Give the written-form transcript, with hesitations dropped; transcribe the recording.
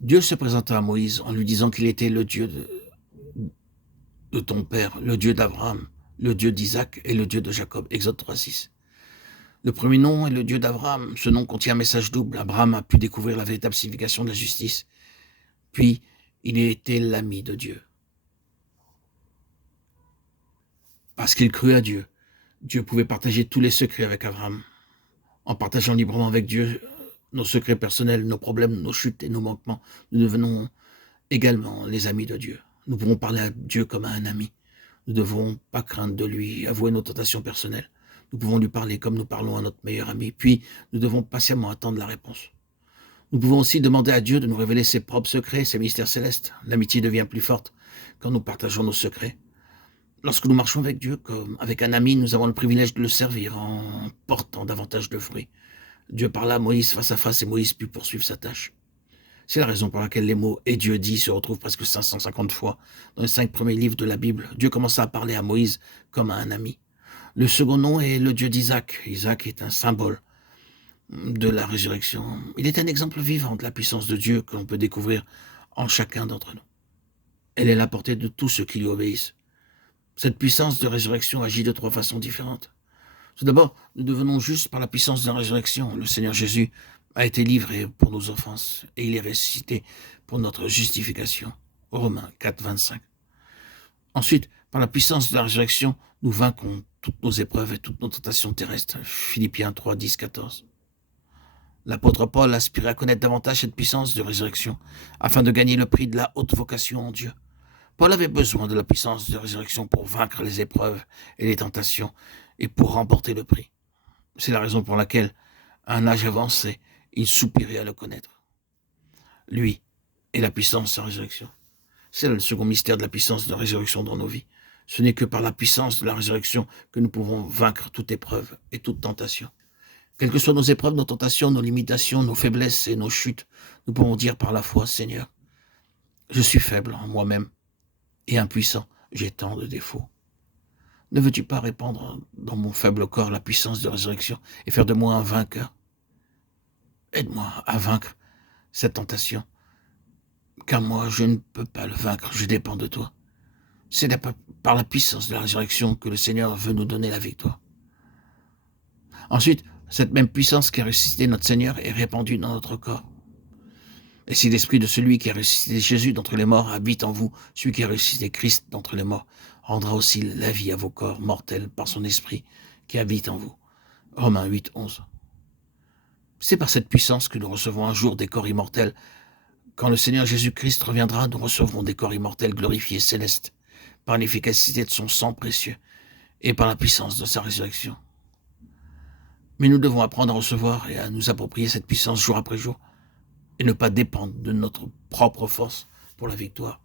Dieu se présenta à Moïse en lui disant qu'il était le Dieu de ton père, le Dieu d'Abraham, le Dieu d'Isaac et le Dieu de Jacob. Exode 3,6. Le premier nom est le Dieu d'Abraham. Ce nom contient un message double. Abraham a pu découvrir la véritable signification de la justice. Puis, il était l'ami de Dieu. Parce qu'il crut à Dieu, Dieu pouvait partager tous les secrets avec Abraham. En partageant librement avec Dieu nos secrets personnels, nos problèmes, nos chutes et nos manquements, nous devenons également les amis de Dieu. Nous pouvons parler à Dieu comme à un ami. Nous ne devons pas craindre de lui avouer nos tentations personnelles. Nous pouvons lui parler comme nous parlons à notre meilleur ami. Puis, nous devons patiemment attendre la réponse. Nous pouvons aussi demander à Dieu de nous révéler ses propres secrets, ses mystères célestes. L'amitié devient plus forte quand nous partageons nos secrets. Lorsque nous marchons avec Dieu comme avec un ami, nous avons le privilège de le servir en portant davantage de fruits. Dieu parla à Moïse face à face et Moïse put poursuivre sa tâche. C'est la raison pour laquelle les mots « et Dieu dit » se retrouvent presque 550 fois dans les 5 premiers livres de la Bible. Dieu commença à parler à Moïse comme à un ami. Le second nom est le Dieu d'Isaac. Isaac est un symbole de la résurrection. Il est un exemple vivant de la puissance de Dieu que l'on peut découvrir en chacun d'entre nous. Elle est la portée de tous ceux qui lui obéissent. Cette puissance de résurrection agit de 3 façons différentes. Tout d'abord, nous devenons justes par la puissance de la résurrection. Le Seigneur Jésus a été livré pour nos offenses et il est ressuscité pour notre justification. Romains 4, 25. Ensuite, par la puissance de la résurrection, nous vaincrons toutes nos épreuves et toutes nos tentations terrestres. Philippiens 3, 10, 14. L'apôtre Paul aspirait à connaître davantage cette puissance de résurrection afin de gagner le prix de la haute vocation en Dieu. Paul avait besoin de la puissance de résurrection pour vaincre les épreuves et les tentations et pour remporter le prix. C'est la raison pour laquelle, à un âge avancé, il soupirait à le connaître. Lui et la puissance de la résurrection. C'est le second mystère de la puissance de la résurrection dans nos vies. Ce n'est que par la puissance de la résurrection que nous pouvons vaincre toute épreuve et toute tentation. Quelles que soient nos épreuves, nos tentations, nos limitations, nos faiblesses et nos chutes, nous pouvons dire par la foi, Seigneur, je suis faible en moi-même et impuissant, j'ai tant de défauts. Ne veux-tu pas répandre dans mon faible corps la puissance de résurrection et faire de moi un vainqueur? Aide-moi à vaincre cette tentation, car moi je ne peux pas le vaincre, je dépends de toi. C'est par la puissance de la résurrection que le Seigneur veut nous donner la victoire. Ensuite, cette même puissance qui a ressuscité notre Seigneur est répandue dans notre corps. Et si l'esprit de celui qui a ressuscité Jésus d'entre les morts habite en vous, celui qui a ressuscité Christ d'entre les morts rendra aussi la vie à vos corps mortels par son esprit qui habite en vous. Romains 8, 11. C'est par cette puissance que nous recevons un jour des corps immortels. Quand le Seigneur Jésus-Christ reviendra, nous recevrons des corps immortels glorifiés célestes par l'efficacité de son sang précieux et par la puissance de sa résurrection. Mais nous devons apprendre à recevoir et à nous approprier cette puissance jour après jour et ne pas dépendre de notre propre force pour la victoire.